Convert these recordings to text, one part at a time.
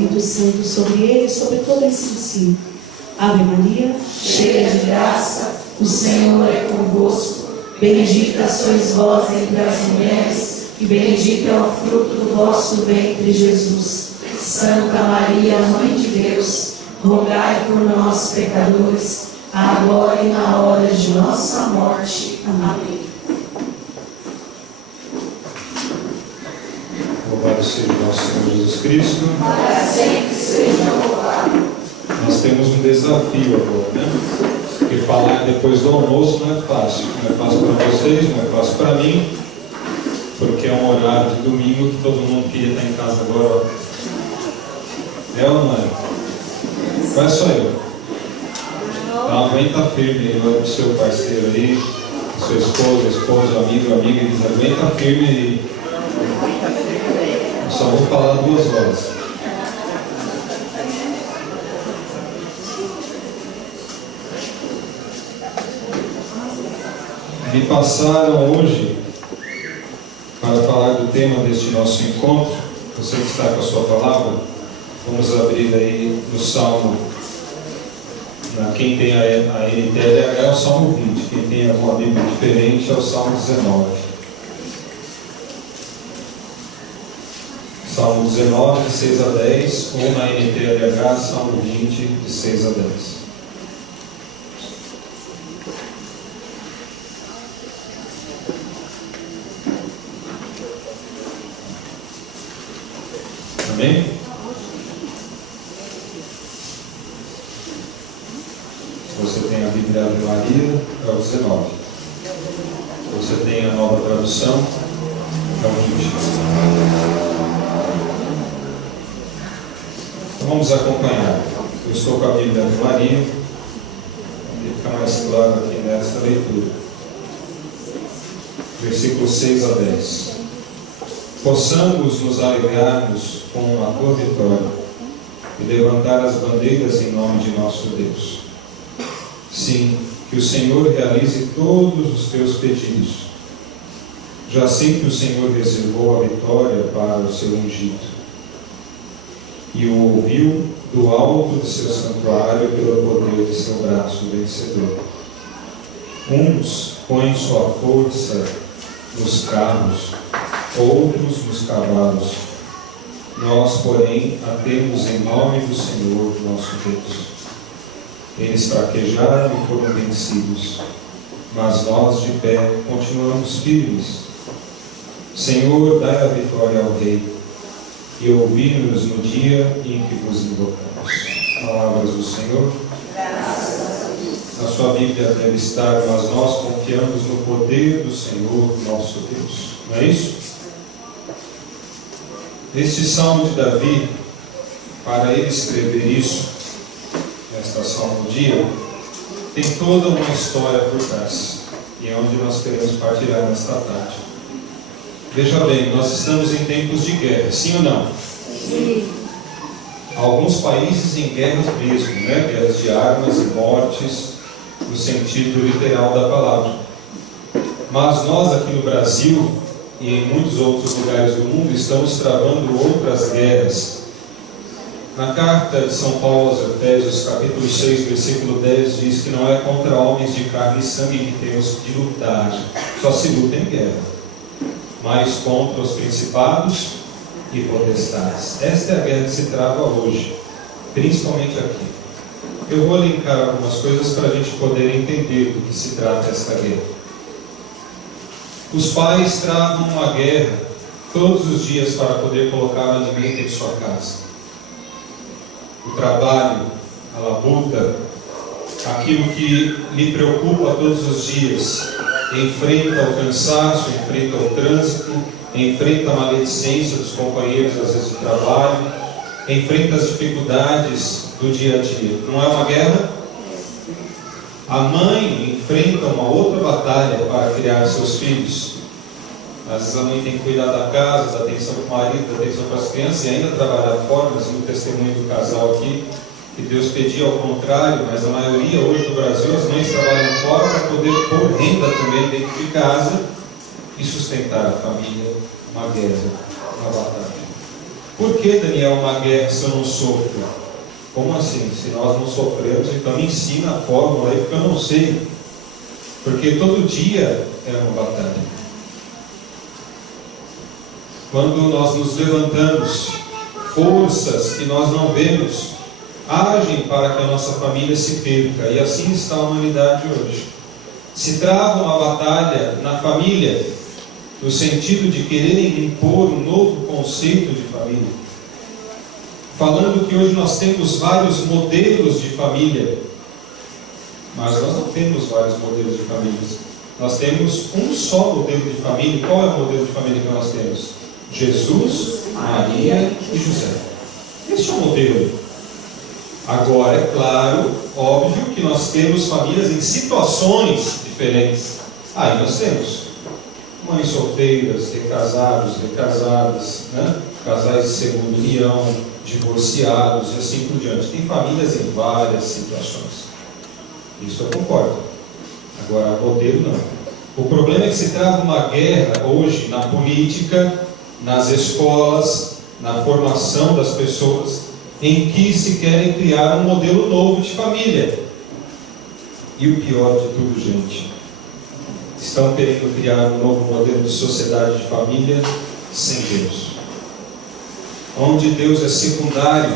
Espírito Santo sobre ele e sobre todo esse ensino. Ave Maria, cheia de graça, o Senhor é convosco. Bendita sois vós entre as mulheres, e bendito é o fruto do vosso ventre, Jesus. Santa Maria, Mãe de Deus, rogai por nós, pecadores, agora e na hora de nossa morte. Amém. Louvado seja o nosso Senhor Jesus Cristo. Para sempre seja louvado. Nós temos um desafio agora, né? Porque falar depois do almoço não é fácil. Não é fácil para vocês, não é fácil para mim, porque é um horário de domingo que todo mundo queria estar em casa agora. É ou não é? Não é só eu. Então aguenta firme aí, olha para o seu parceiro aí, sua esposa, amigo, amiga, eles aguenta firme aí. Eu só vou falar 2 horas. Me passaram hoje para falar do tema deste nosso encontro. Você que está com a sua palavra, vamos abrir aí no Salmo. Quem tem a NTLH é o Salmo 20. Quem tem alguma Bíblia diferente é o Salmo 19. Salmo 19, de 6 a 10, ou na NTLH, Salmo 20, de 6 a 10. Amém? Se você tem a Bíblia Ave Maria, é o 19. Se você tem a Nova Tradução, é o 20. Então vamos acompanhar. Eu estou com a Bíblia Ave Maria, e fica mais claro aqui nessa leitura. Versículos 6 a 10. Possamos nos alegrarmos com a tua vitória e levantar as bandeiras em nome de nosso Deus. Sim, que o Senhor realize todos os teus pedidos. Já sei que o Senhor reservou a vitória para o seu ungido e o ouviu do alto de seu santuário pelo poder de seu braço vencedor. Uns põem sua força nos carros, outros nos cavalos. Nós, porém, a temos em nome do Senhor nosso Deus. Eles fraquejaram e foram vencidos, mas nós de pé continuamos firmes. Senhor, dai a vitória ao Rei, e ouvi-nos no dia em que vos invocamos. Palavras do Senhor. Na sua Bíblia deve estar, mas nós confiamos no poder do Senhor nosso Deus. Não é isso? Este Salmo de Davi, para ele escrever isso, nesta salmodia, tem toda uma história por trás, e é onde nós queremos partilhar nesta tarde. Veja bem, nós estamos em tempos de guerra, sim ou não? Sim. Alguns países em guerras mesmo, né? Guerras de armas e mortes, no sentido literal da palavra. Mas nós aqui no Brasil e em muitos outros lugares do mundo estamos travando outras guerras. Na carta de São Paulo aos Efésios, capítulo 6, versículo 10, diz que não é contra homens de carne e sangue que temos que lutar, só se luta em guerra, mas contra os principados e potestades. Esta é a guerra que se trava hoje, principalmente aqui. Eu vou linkar algumas coisas para a gente poder entender do que se trata esta guerra. Os pais travam uma guerra todos os dias para poder colocar o alimento em sua casa. O trabalho, a labuta, aquilo que lhe preocupa todos os dias, enfrenta o cansaço, enfrenta o trânsito, enfrenta a maledicência dos companheiros às vezes do trabalho, enfrenta as dificuldades do dia a dia. Não é uma guerra? A mãe enfrenta uma outra batalha para criar seus filhos. Às vezes a mãe tem que cuidar da casa, dar atenção para o marido, dar atenção para as crianças e ainda trabalhar fora. Nós vimos o testemunho do casal aqui, que Deus pedia ao contrário, mas a maioria hoje no Brasil, as mães trabalham fora para poder pôr renda também dentro de casa e sustentar a família. Uma guerra, uma batalha. Por que, Daniel, uma guerra se eu não sofro? Como assim? Se nós não sofremos, então me ensina a fórmula aí, porque eu não sei. Porque todo dia é uma batalha. Quando nós nos levantamos, forças que nós não vemos agem para que a nossa família se perca, e assim está a humanidade hoje. Se trava uma batalha na família, no sentido de quererem impor um novo conceito de família, falando que hoje nós temos vários modelos de família, mas nós não temos vários modelos de família. Nós temos um só modelo de família. Qual é o modelo de família que nós temos? Jesus, Maria e José. Este é o modelo. Agora, é claro, óbvio que nós temos famílias em situações diferentes. Aí nós temos mães solteiras, recasados, recasadas, né? Casais de segunda união, divorciados e assim por diante. Tem famílias em várias situações. Isso eu concordo. Agora, modelo não. O problema é que se trava uma guerra hoje na política, nas escolas, na formação das pessoas, em que se querem criar um modelo novo de família. E o pior de tudo, gente, estão querendo criar um novo modelo de sociedade de família sem Deus, onde Deus é secundário,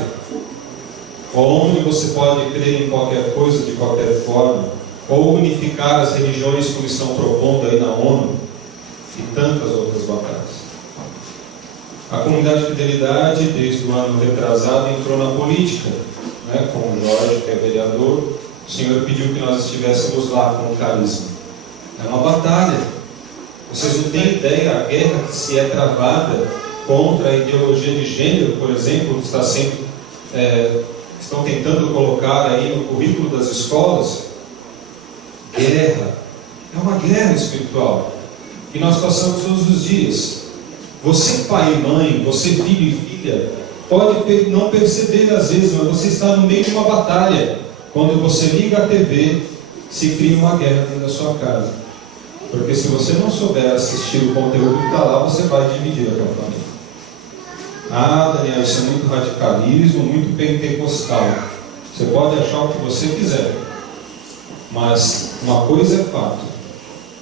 onde você pode crer em qualquer coisa de qualquer forma, ou unificar as religiões como estão propondo aí na ONU, e tantas outras batalhas. A comunidade Fidelidade, desde o ano retrasado, entrou na política, né, com o Jorge, que é vereador. O Senhor pediu que nós estivéssemos lá com o carisma. É uma batalha. Vocês não têm ideia a guerra que se é travada contra a ideologia de gênero, por exemplo, que está sendo, estão tentando colocar aí no currículo das escolas. Guerra. É uma guerra espiritual que nós passamos todos os dias. Você, pai e mãe, você, filho e filha, pode não perceber às vezes, mas você está no meio de uma batalha. Quando você liga a TV, se cria uma guerra dentro da sua casa. Porque se você não souber assistir o conteúdo que está lá, você vai dividir a tua família. Ah, Daniel, isso é muito radicalismo, muito pentecostal. Você pode achar o que você quiser. Mas uma coisa é fato.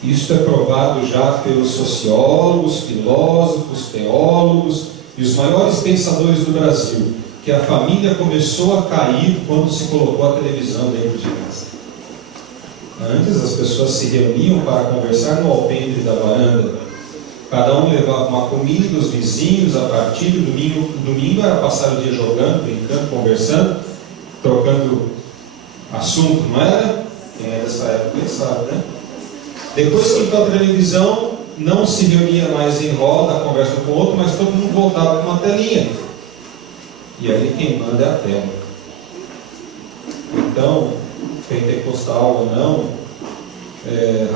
Isso é provado já pelos sociólogos, filósofos, teólogos e os maiores pensadores do Brasil, que a família começou a cair quando se colocou a televisão dentro de casa. Antes as pessoas se reuniam para conversar no alpendre da varanda. Cada um levava uma comida, os vizinhos, a partir do domingo era passar o dia jogando, brincando, conversando, trocando assunto, não era? Quem é dessa época sabe, né? Depois que entrou a televisão, não se reunia mais em roda, conversa com o outro, mas todo mundo voltava com uma telinha. E aí quem manda é a tela. Então, pentecostal ou não,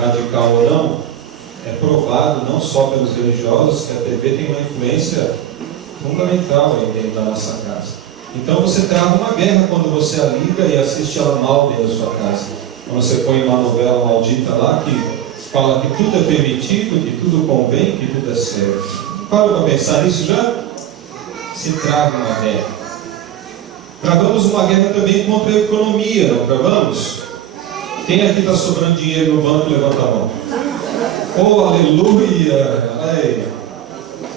radical ou não, é provado não só pelos religiosos que a TV tem uma influência fundamental aí dentro da nossa casa. Então você trava uma guerra quando você a liga e assiste ela mal dentro da sua casa. Quando você põe uma novela maldita lá que fala que tudo é permitido, que tudo convém, que tudo é certo. Parou para pensar nisso já? Se trava uma guerra. Travamos uma guerra também contra a economia, não travamos? Quem aqui está sobrando dinheiro no banco, levanta a mão. Oh, aleluia! Ai.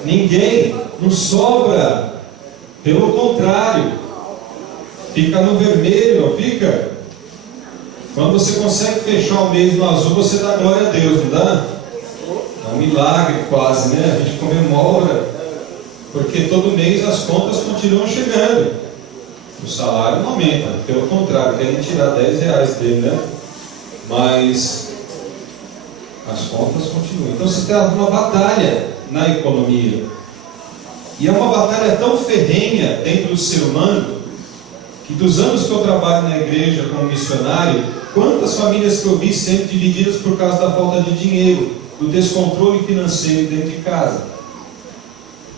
Ninguém, não sobra. Pelo contrário, fica no vermelho, não fica? Quando você consegue fechar o mês no azul, você dá glória a Deus, não dá? É um milagre quase, né? A gente comemora, porque todo mês as contas continuam chegando. O salário não aumenta, pelo contrário, querem tirar R$10 dele, né? Mas as contas continuam. Então se trata de uma batalha na economia. E é uma batalha tão ferrenha dentro do ser humano, que dos anos que eu trabalho na igreja como missionário, quantas famílias que eu vi sendo divididas por causa da falta de dinheiro, do descontrole financeiro dentro de casa.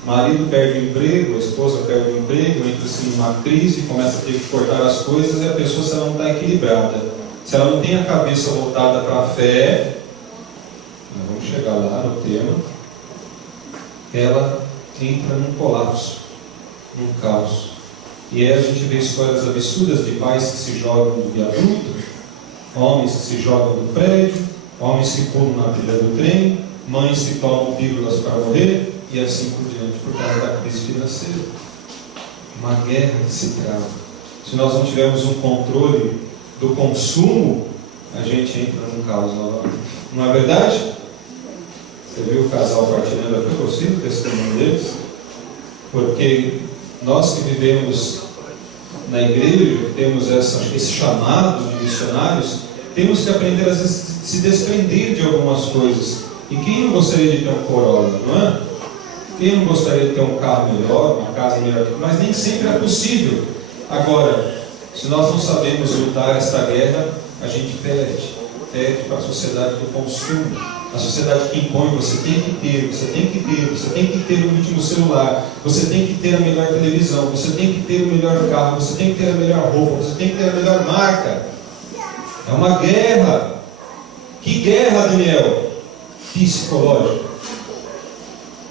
O marido perde o emprego, a esposa perde o emprego, entra-se numa crise, começa a ter que cortar as coisas, e a pessoa, se ela não está equilibrada, se ela não tem a cabeça voltada para a fé, nós vamos chegar lá no tema, ela entra num colapso. num caos. E aí a gente vê histórias absurdas de pais que se jogam do viaduto, homens que se jogam do prédio, homens que pulam na pilha do trem, mães que tomam pílulas para morrer, e assim por diante, por causa da crise financeira. Uma guerra que se trava. Se nós não tivermos um controle do consumo, a gente entra num caos novamente. Não é verdade? Você viu o casal partilhando aqui? Eu gostei do testemunho deles, porque nós que vivemos na igreja, que temos esse chamado de missionários, temos que aprender a se desprender de algumas coisas. E quem não gostaria de ter um Corolla, não é? Quem não gostaria de ter um carro melhor, uma casa melhor? Mas nem sempre é possível. Agora, se nós não sabemos lutar esta guerra, a gente perde para a sociedade do consumo, a sociedade que impõe: você tem que ter, você tem que ter, você tem que ter o último celular, você tem que ter a melhor televisão, você tem que ter o melhor carro, você tem que ter a melhor roupa, você tem que ter a melhor marca. É uma guerra. Que guerra, Daniel? Psicológica.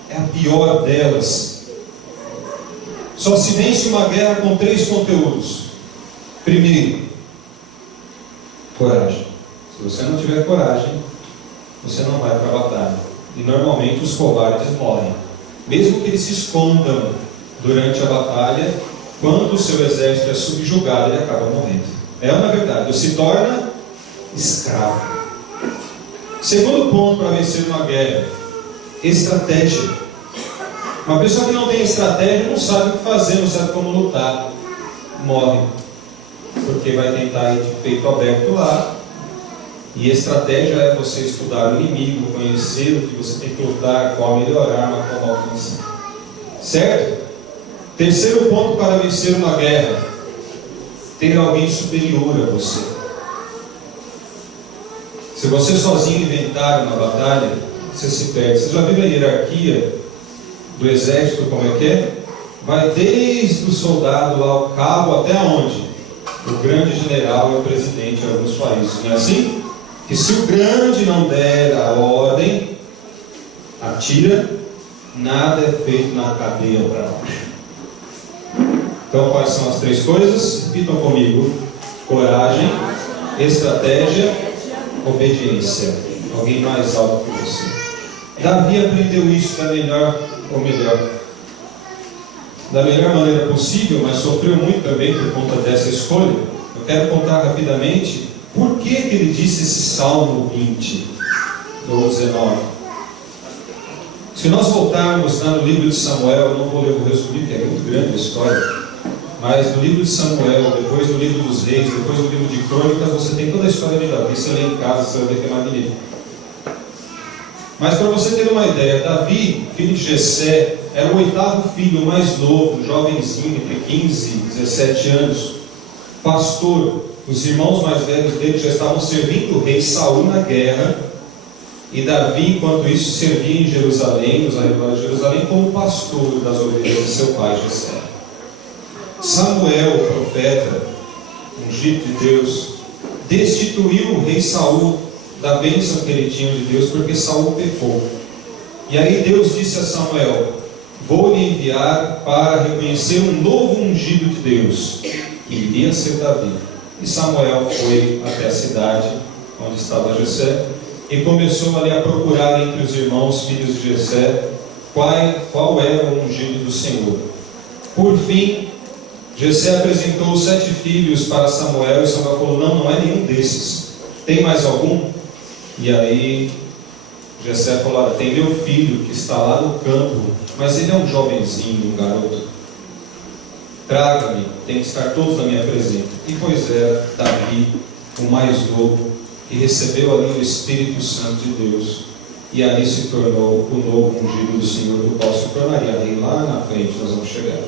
É a pior delas. Só se vence uma guerra com 3 conteúdos. Primeiro, coragem. Se você não tiver coragem, você não vai para a batalha. E normalmente os covardes morrem. Mesmo que eles se escondam durante a batalha, quando o seu exército é subjugado, ele acaba morrendo. É uma verdade. Ele se torna escravo. Segundo ponto para vencer uma guerra: estratégia. Uma pessoa que não tem estratégia não sabe o que fazer, não sabe como lutar, morre, porque vai tentar ir de peito aberto lá. E estratégia é você estudar o inimigo, conhecer o que você tem que lutar, qual a melhor arma, qual alcançar. Certo? Terceiro ponto para vencer uma guerra: ter alguém superior a você. Se você sozinho inventar uma batalha, você se perde. Você já viu a hierarquia do exército, como é que é? Vai desde o soldado lá, o cabo, até onde? O grande general é o presidente de alguns países. Não é assim? Que se o grande não der a ordem, atira, nada é feito na cadeia para baixo. Então, quais são as 3 coisas? Repitam comigo: coragem, estratégia, obediência. Alguém mais alto que você. Davi aprendeu isso da melhor maneira possível, mas sofreu muito também por conta dessa escolha. Eu quero contar rapidamente por que ele disse esse Salmo 20, do 19. Se nós voltarmos lá no livro de Samuel, eu não vou ler o resto do livro, que é muito grande a história, mas no livro de Samuel, depois do livro dos reis, depois do livro de crônicas, você tem toda a história de Davi. Você lê em casa, você vai ver que é magnífico. Mas para você ter uma ideia, Davi, filho de Jessé, era o 8º filho, mais novo, jovenzinho, entre 15 e 17 anos, pastor. Os irmãos mais velhos dele já estavam servindo o rei Saul na guerra, e Davi, enquanto isso, servia em Jerusalém, nos arredores de Jerusalém, como pastor das ovelhas de seu pai Jessé. Samuel, o profeta, ungido de Deus, destituiu o rei Saul da bênção que ele tinha de Deus, porque Saul pecou. E aí Deus disse a Samuel: vou lhe enviar para reconhecer um novo ungido de Deus, que iria ser Davi. E Samuel foi até a cidade onde estava Jessé e começou ali a procurar entre os irmãos, filhos de Jessé, qual era o ungido do Senhor. Por fim, Jessé apresentou 7 filhos para Samuel, e Samuel falou: não é nenhum desses. Tem mais algum? E aí Jessé falou: olha, tem meu filho que está lá no campo, mas ele é um jovenzinho, um garoto. Traga-me, tem que estar todos na minha presença. E pois era Davi, o mais novo, que recebeu ali o Espírito Santo de Deus, e ali se tornou o novo ungido do Senhor, do qual se tornaria rei lá na frente. Nós vamos chegar.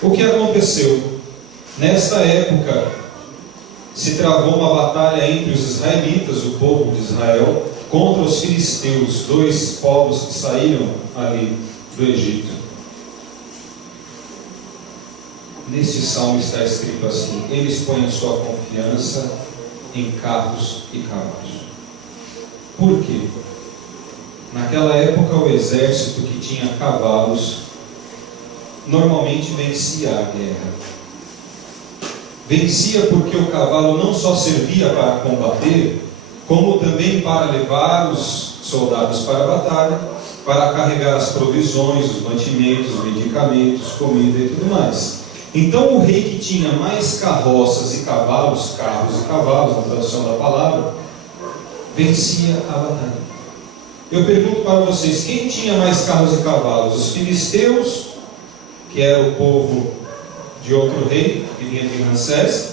O que aconteceu? Nesta época se travou uma batalha entre os israelitas, o povo de Israel, contra os filisteus, 2 povos que saíram ali do Egito. Neste salmo está escrito assim: eles põem a sua confiança em carros e cavalos. Por quê? Naquela época o exército que tinha cavalos normalmente vencia a guerra. Vencia porque o cavalo não só servia para combater, como também para levar os soldados para a batalha, para carregar as provisões, os mantimentos, os medicamentos, comida e tudo mais. Então o rei que tinha mais carroças e cavalos, carros e cavalos, na tradução da palavra, vencia a batalha. Eu pergunto para vocês, quem tinha mais carros e cavalos? Os filisteus, que era o povo de outro rei, que vinha de Manassés,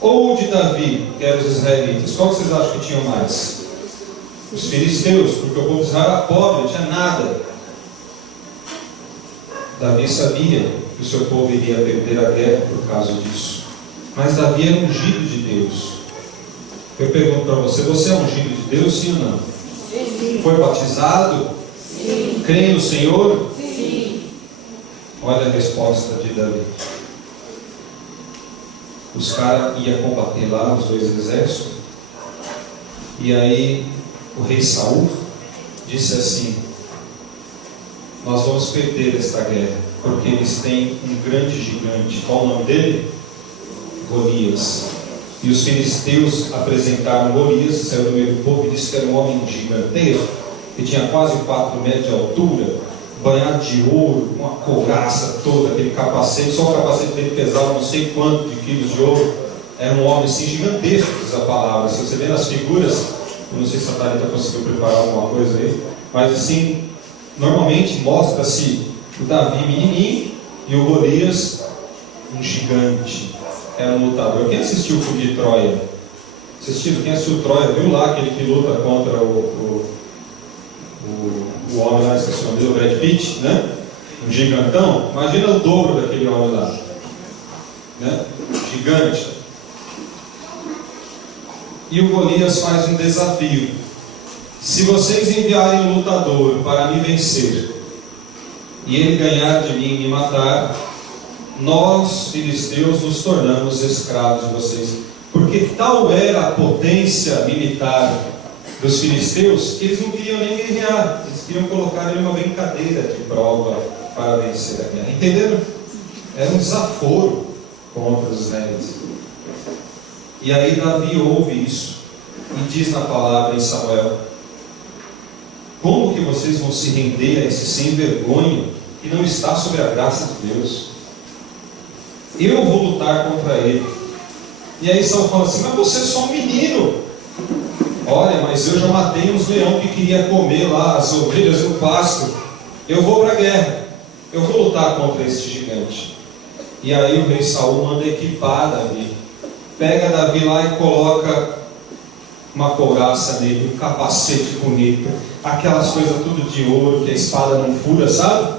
ou de Davi, que eram os israelitas? Qual que vocês acham que tinham mais? Os filisteus, porque o povo de Israel era pobre, não tinha nada. Davi sabia que o seu povo iria perder a guerra por causa disso. Mas Davi era ungido de Deus. Eu pergunto para você, você é ungido de Deus, sim ou não? Sim. Foi batizado? Sim. Crê no Senhor? Sim. Olha a resposta de Davi. Os caras iam combater lá, os dois exércitos. E aí o rei Saul disse assim: nós vamos perder esta guerra, porque eles têm um grande gigante. Qual o nome dele? Golias. E os filisteus apresentaram Golias, saiu do meio do povo e disse que era um homem gigantesco, que tinha quase 4 metros de altura, banhado de ouro, com uma couraça toda, aquele capacete, só o capacete dele pesava não sei quanto de quilos de ouro. Era um homem assim gigantesco, diz a palavra. Se você vê nas figuras, eu não sei se a Thalita conseguiu preparar alguma coisa aí, mas assim, normalmente mostra-se o Davi menininho e o Golias um gigante. Era um lutador. Quem assistiu o filme de Troia? Assistiram? Quem assistiu Troia? Viu lá aquele que luta contra o homem lá, esqueci o nome dele, o Brad Pitt, né? Um gigantão. Imagina o dobro daquele homem lá, né? Gigante. E o Golias faz um desafio: se vocês enviarem um lutador para me vencer e ele ganhar de mim e me matar, nós, filisteus, nos tornamos escravos de vocês. Porque tal era a potência militar dos filisteus que eles não queriam nem guerrear, eles queriam colocar ele uma brincadeira de prova para vencer a guerra. Entenderam? Era um desaforo contra os israelitas. E aí Davi ouve isso e diz na palavra em Samuel: como que vocês vão se render a esse sem vergonha que não está sob a graça de Deus? Eu vou lutar contra ele. E aí Saul fala assim: mas você é só um menino. Olha, mas eu já matei uns leões que queria comer lá as ovelhas no pasto. Eu vou para a guerra. Eu vou lutar contra esse gigante. E aí o rei Saul manda equipar Davi. Pega Davi lá e coloca uma couraça nele, um capacete bonito, aquelas coisas tudo de ouro, que a espada não fura, sabe?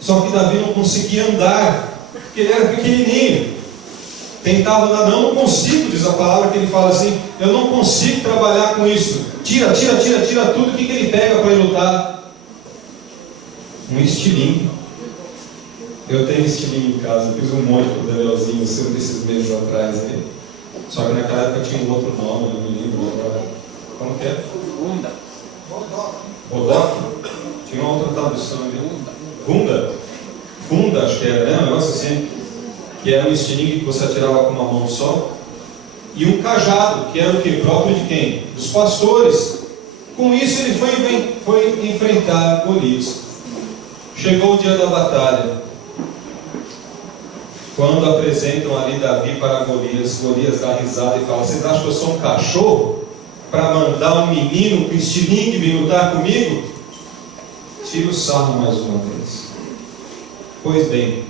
Só que Davi não conseguia andar, porque ele era pequenininho. Tentava andar, não consigo, diz a palavra que ele fala assim: eu não consigo trabalhar com isso. Tira tudo. O que ele pega para ir lutar? Um estilingue. Eu tenho estilingue em casa, fiz um monte para o Danielzinho, desses meses atrás aí. Só que naquela época tinha um outro nome, não me lembro agora. Como que é? Gunda. Bodoque? Tinha uma outra tradução ali. Gunda? Funda, acho que era, né? Um negócio assim. Que era um estilingue que você atirava com uma mão só. E um cajado, que era o que? Próprio de quem? Dos pastores. Com isso ele foi enfrentar Golias. Chegou o dia da batalha. Quando apresentam ali Davi para Golias, Golias dá risada e fala: vocês acham que eu sou um cachorro para mandar um menino com estilingue vir lutar comigo? Tira o sarro mais uma vez. Pois bem,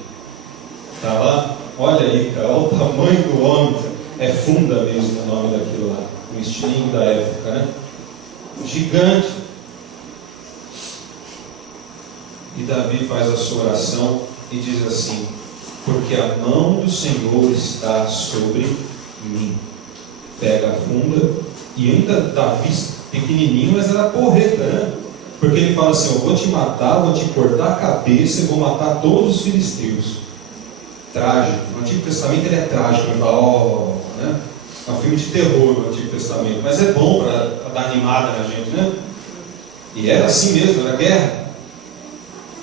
tá lá? Olha aí, cara, olha o tamanho do homem. É funda mesmo o nome daquilo lá, o estilingue da época, né? Gigante. E Davi faz a sua oração e diz assim: porque a mão do Senhor está sobre mim. Pega a funda, e ainda Davi pequenininho, mas era porreta, né? Porque ele fala assim: eu vou te matar, vou te cortar a cabeça e vou matar todos os filisteus. Trágico. No Antigo Testamento ele é trágico, ele fala, né? É um filme de terror no Antigo Testamento, mas é bom para dar animada na gente, né? E era assim mesmo, era guerra.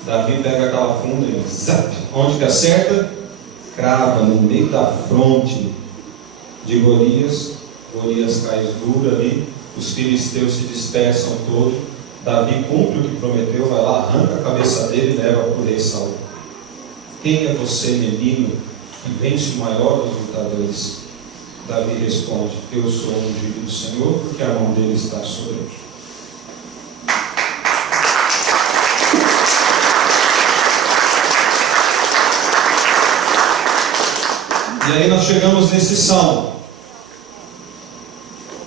Davi pega aquela funda e zap, Onde que acerta? Crava no meio da fronte de Golias. Golias cai duro ali, os filisteus se dispersam todos. Davi cumpre o que prometeu, vai lá, arranca a cabeça dele e leva para o rei Saul. Quem é você, menino, que vence o maior dos lutadores? Davi responde: eu sou o ungido do Senhor, porque a mão dele está sobre mim. E aí nós chegamos nesse salmo,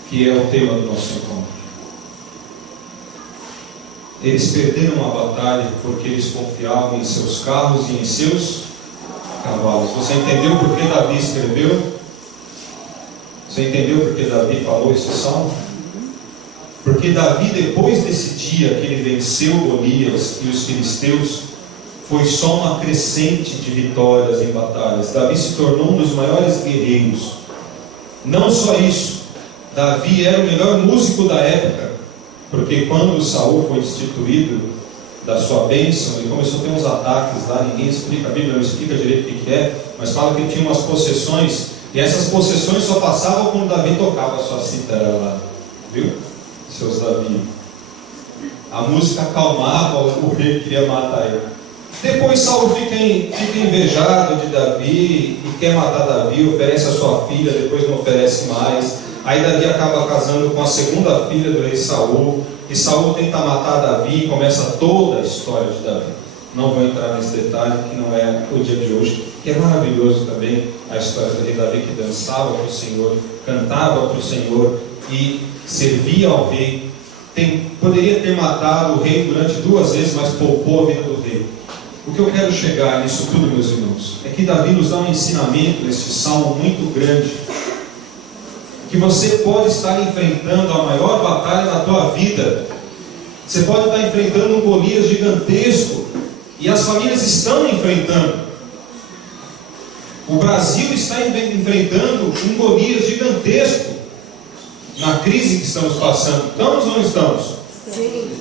que é o tema do nosso encontro. Eles perderam a batalha porque eles confiavam em seus carros e em seus cavalos. Você entendeu por que Davi escreveu? Você entendeu por que Davi falou esse salmo? Porque Davi, depois desse dia que ele venceu Golias e os filisteus, foi só uma crescente de vitórias em batalhas. Davi se tornou um dos maiores guerreiros. Não só isso, Davi era o melhor músico da época, porque quando Saul foi destituído da sua bênção, ele começou a ter uns ataques lá, ninguém explica, a Bíblia não explica direito o que é, mas fala que ele tinha umas possessões, e essas possessões só passavam quando Davi tocava a sua cítara lá, viu? Seus Davi. A música acalmava o rei que queria matar ele. Depois Saul fica invejado de Davi e quer matar Davi, oferece a sua filha, depois não oferece mais. Aí Davi acaba casando com a segunda filha do rei Saul, e Saul tenta matar Davi, e começa toda a história de Davi. Não vou entrar nesse detalhe, que não é o dia de hoje, que é maravilhoso também a história do rei Davi, que dançava para o Senhor, cantava para o Senhor e servia ao rei. Poderia ter matado o rei durante 2 vezes, mas poupou a vida do rei. O que eu quero chegar nisso tudo, meus irmãos, é que Davi nos dá um ensinamento neste salmo muito grande, que você pode estar enfrentando a maior batalha da tua vida. Você pode estar enfrentando um Golias gigantesco, e as famílias estão enfrentando. O Brasil está enfrentando um Golias gigantesco na crise que estamos passando. Estamos ou não estamos? Sim.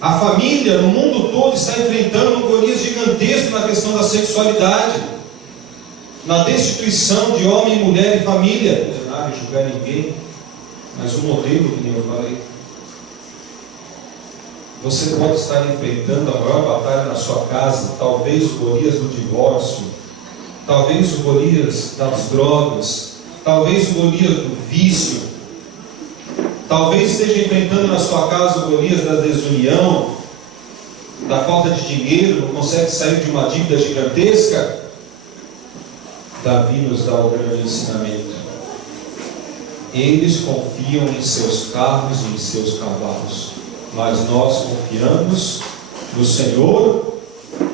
A família no mundo todo está enfrentando um Golias gigantesco na questão da sexualidade, na destituição de homem, mulher e família. Não é julgar ninguém, mas o modelo, que nem eu falei. Você pode estar enfrentando a maior batalha na sua casa, talvez o Golias do divórcio, talvez o Golias das drogas, talvez o Golias do vício, talvez esteja enfrentando na sua casa o Golias da desunião, da falta de dinheiro, não consegue sair de uma dívida gigantesca. Davi nos dá o grande ensinamento. Eles confiam em seus carros e em seus cavalos, mas nós confiamos no Senhor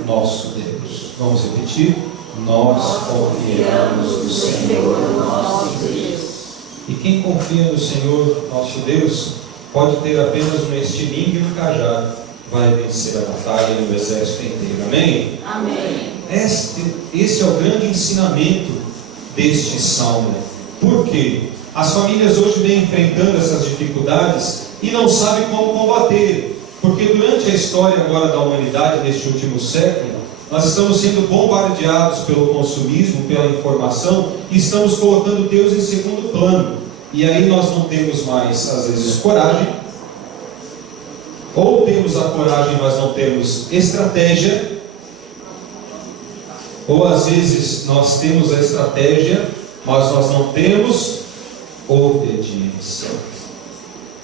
nosso Deus. Vamos repetir? Nós confiamos no Senhor nosso Deus. E quem confia no Senhor nosso Deus pode ter apenas um estilingue e um cajado, vai vencer a batalha e o exército inteiro. Amém? Amém. Esse é o grande ensinamento deste salmo. Por quê? As famílias hoje vêm enfrentando essas dificuldades e não sabem como combater, porque durante a história agora da humanidade, neste último século, nós estamos sendo bombardeados pelo consumismo, pela informação, e estamos colocando Deus em segundo plano. E aí nós não temos mais, às vezes, coragem, ou temos a coragem, mas não temos estratégia, ou às vezes nós temos a estratégia, mas nós não temos obediência.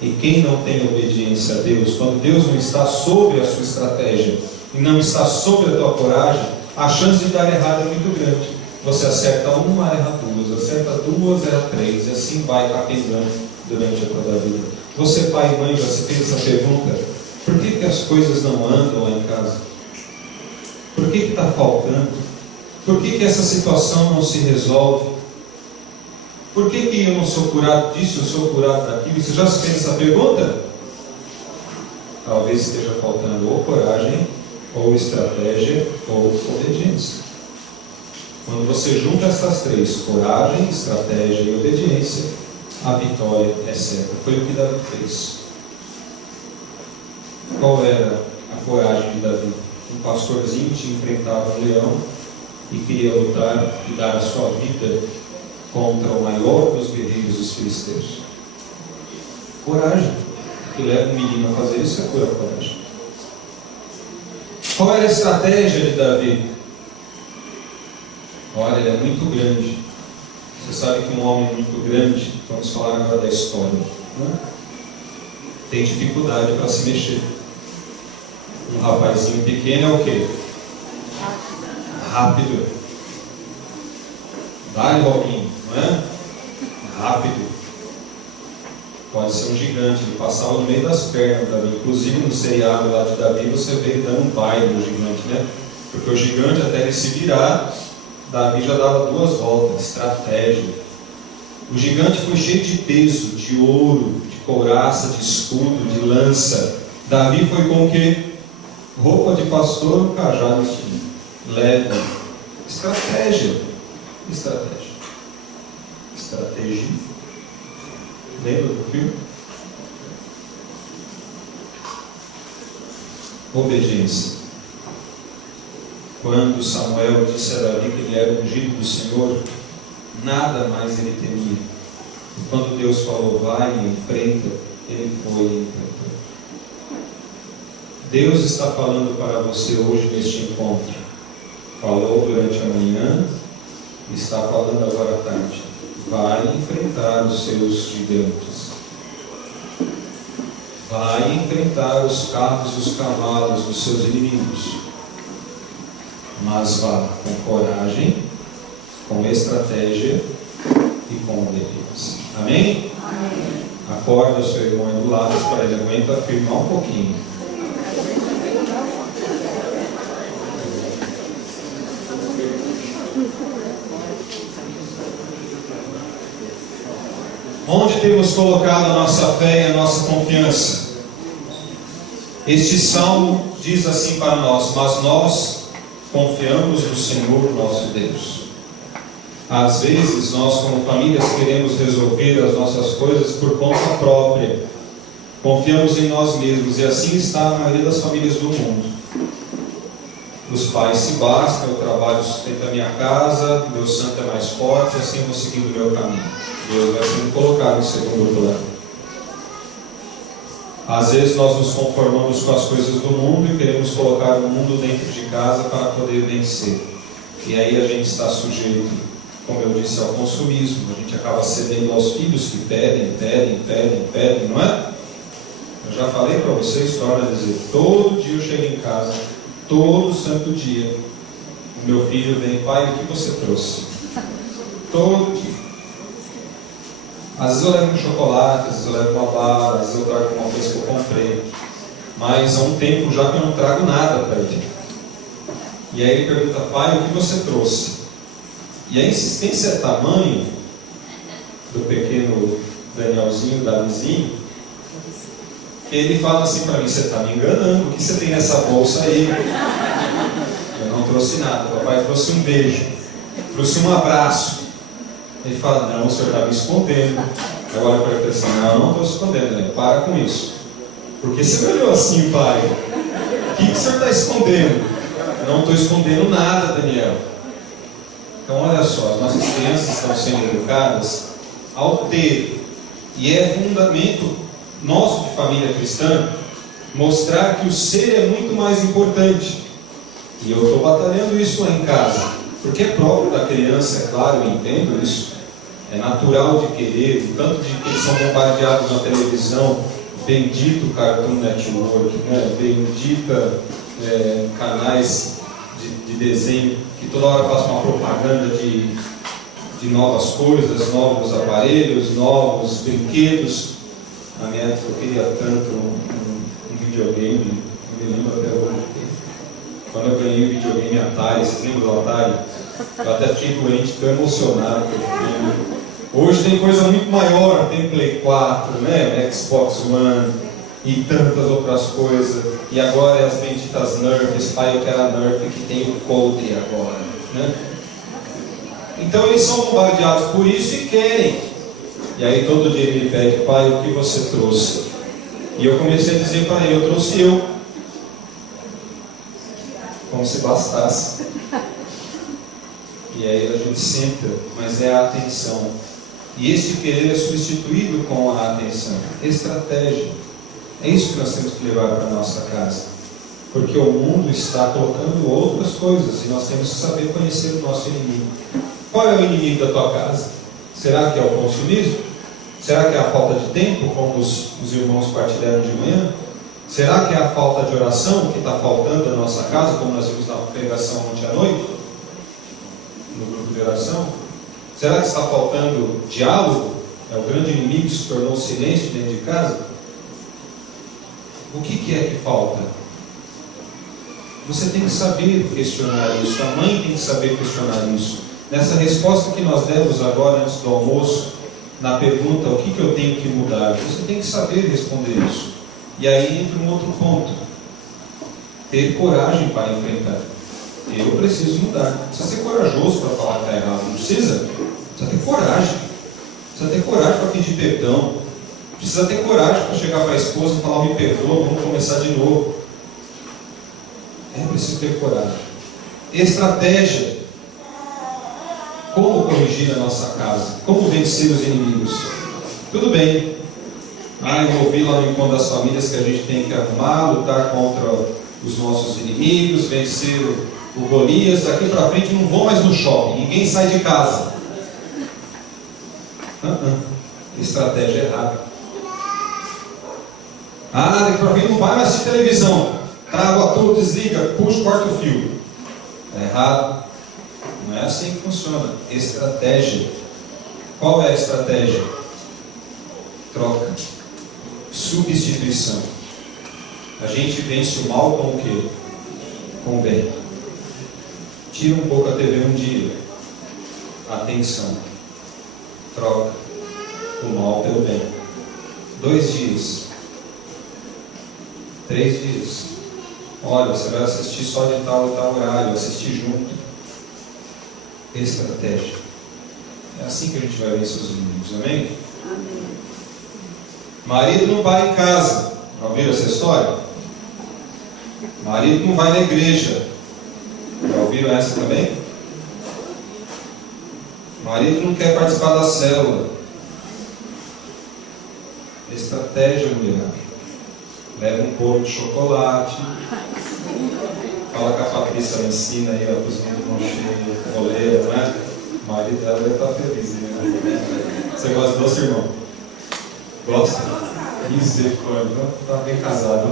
E quem não tem obediência a Deus, quando Deus não está sobre a sua estratégia e não está sobre a tua coragem, a chance de dar errado é muito grande. Você acerta uma, erra duas, acerta duas, erra três, e assim vai capengando durante a tua vida. Você, pai e mãe, já se fez essa pergunta: por que as coisas não andam lá em casa? Por que está faltando? Por que essa situação não se resolve? Por que eu não sou curado disso, eu sou curado daquilo? Você já se fez essa pergunta? Talvez esteja faltando ou coragem, ou estratégia, ou obediência. Quando você junta essas três, coragem, estratégia e obediência, a vitória é certa. Foi o que Davi fez. Qual era a coragem de Davi? um pastorzinho que enfrentava um leão e queria lutar e dar a sua vida contra o maior dos guerreiros dos filisteus. Coragem. O que leva um menino a fazer isso é pura coragem. Qual era a estratégia de Davi? Olha, ele é muito grande. Você sabe que um homem muito grande, vamos falar agora da história, né? Tem dificuldade para se mexer. Um rapazinho pequeno é o quê? Rápido. Dá-lhe, Robinho, não é? Rápido. Pode ser um gigante, ele passava no meio das pernas, Davi. Inclusive no seriado lá de Davi, você vê ele dando um baile no gigante, né? Porque o gigante, até ele se virar, Davi já dava 2 voltas, estratégia. O gigante foi cheio de peso, de ouro, de couraça, de escudo, de lança. Davi foi com o quê? Roupa de pastor, cajado leve. Estratégia. Estratégia. Lembra do filme? Obediência. Quando Samuel disse a Davi que ele era o ungido do Senhor, nada mais ele temia. E quando Deus falou, vai e enfrenta, ele foi e enfrentou. Deus está falando para você hoje neste encontro. Falou durante a manhã, está falando agora à tarde. Vai enfrentar os seus gigantes. Vai enfrentar os carros e os cavalos dos seus inimigos. Mas vá com coragem, com estratégia e com obediência. Amém? Amém. Acorda o seu irmão do lado para ele aguenta firmar um pouquinho. Onde temos colocado a nossa fé e a nossa confiança? Este salmo diz assim para nós: mas nós confiamos no Senhor nosso Deus. Às vezes nós como famílias queremos resolver as nossas coisas por conta própria. Confiamos em nós mesmos, e assim está a maioria das famílias do mundo. Os pais se bastam, eu trabalho, sustento a minha casa, meu santo é mais forte, assim eu vou seguindo o meu caminho. Deus vai sendo colocado em segundo plano. Às vezes nós nos conformamos com as coisas do mundo e queremos colocar o mundo dentro de casa para poder vencer. E aí a gente está sujeito, como eu disse, ao consumismo. A gente acaba cedendo aos filhos que pedem, não é? Eu já falei para vocês, torna a dizer, todo dia eu chego em casa, todo santo dia, o meu filho vem, pai, o que você trouxe? Todo dia. Às vezes eu levo um chocolate, às vezes eu levo uma bala, às vezes eu trago uma coisa que eu comprei. Mas há um tempo já que eu não trago nada para ele. E aí ele pergunta, pai, o que você trouxe? E a insistência é tamanho do pequeno Danielzinho, Davizinho, que ele fala assim para mim, você está me enganando, o que você tem nessa bolsa aí? Eu não trouxe nada, papai trouxe um beijo, trouxe um abraço. Ele fala, não, o senhor está me escondendo. Eu olho para ele e falo assim, não, eu não estou escondendo, né? Para com isso. Porque você me olhou assim, pai? O que o senhor está escondendo? Eu não estou escondendo nada, Daniel. Então olha só, as nossas crianças estão sendo educadas ao ter, e é fundamento nosso de família cristã, mostrar que o ser é muito mais importante. E eu estou batalhando isso lá em casa, porque é próprio da criança, é claro, eu entendo isso. É natural de querer, o tanto de que eles são bombardeados na televisão, bendito Cartoon Network, né? Bendita canais de desenho, que toda hora faz uma propaganda de novas coisas, novos aparelhos, novos brinquedos. Na minha época eu queria tanto um videogame, eu me lembro até hoje. Quando eu ganhei o videogame Atari, vocês lembram do Atari? Eu até fiquei doente, tão emocionado. Hoje tem coisa muito maior, tem Play 4, né? Xbox One e tantas outras coisas. E agora é as benditas Nerfs, pai, eu quero a Nerf que tem o Code agora, né? Então eles são bombardeados por isso e querem. E aí todo dia ele me pede, pai, o que você trouxe? E eu comecei a dizer para ele, eu trouxe eu. como se bastasse. E aí a gente senta, mas é a atenção. E este querer é substituído com a atenção. Estratégia. É isso que nós temos que levar para a nossa casa. Porque o mundo está colocando outras coisas e nós temos que saber conhecer o nosso inimigo. Qual é o inimigo da tua casa? Será que é o consumismo? Será que é a falta de tempo, como os irmãos partilharam de manhã? Será que é a falta de oração que está faltando na nossa casa, como nós vimos na pregação ontem à noite? No grupo de oração? Será que está faltando diálogo? É o grande inimigo que se tornou o silêncio dentro de casa? O que é que falta? Você tem que saber questionar isso, a mãe tem que saber questionar isso. Nessa resposta que nós demos agora antes do almoço, na pergunta, o que eu tenho que mudar? Você tem que saber responder isso. E aí entra um outro ponto. Ter coragem para enfrentar. Eu preciso mudar. Não precisa ser corajoso para falar que está errado. Não precisa. Precisa ter coragem. Precisa ter coragem para pedir perdão. Precisa ter coragem para chegar para a esposa e falar, me perdoa, vamos começar de novo. É preciso ter coragem. Estratégia. Como corrigir a nossa casa? Como vencer os inimigos? Tudo bem. Eu ouvi lá no encontro das famílias que a gente tem que arrumar, lutar contra os nossos inimigos, vencer o Golias. Daqui para frente não vou mais no shopping, ninguém sai de casa. Estratégia errada. Daqui para frente não vai mais assistir televisão. Trava tudo, desliga, puxa, corta o fio. Está errado. Não é assim que funciona. Estratégia. Qual é a estratégia? Troca. Substituição. A gente vence o mal com o quê? Com o bem. Tira um pouco a TV um dia. Atenção. Troca o mal pelo bem. 2 dias. 3 dias. Olha, você vai assistir só de tal e tal horário. Assistir junto. Estratégia. É assim que a gente vai vencer os inimigos. Amém? Amém. Marido não vai em casa. Já ouviram essa história? Marido não vai na igreja. Já ouviram essa também? Marido não quer participar da célula. Estratégia, mulher. Leva um bolo de chocolate. Fala com a Patrícia, ela ensina aí a cozinha de mão cheia, moleira, não é? O marido dela deve estar feliz, né? Você gosta de doce, irmão? Gosta? Misericórdia, está bem casado.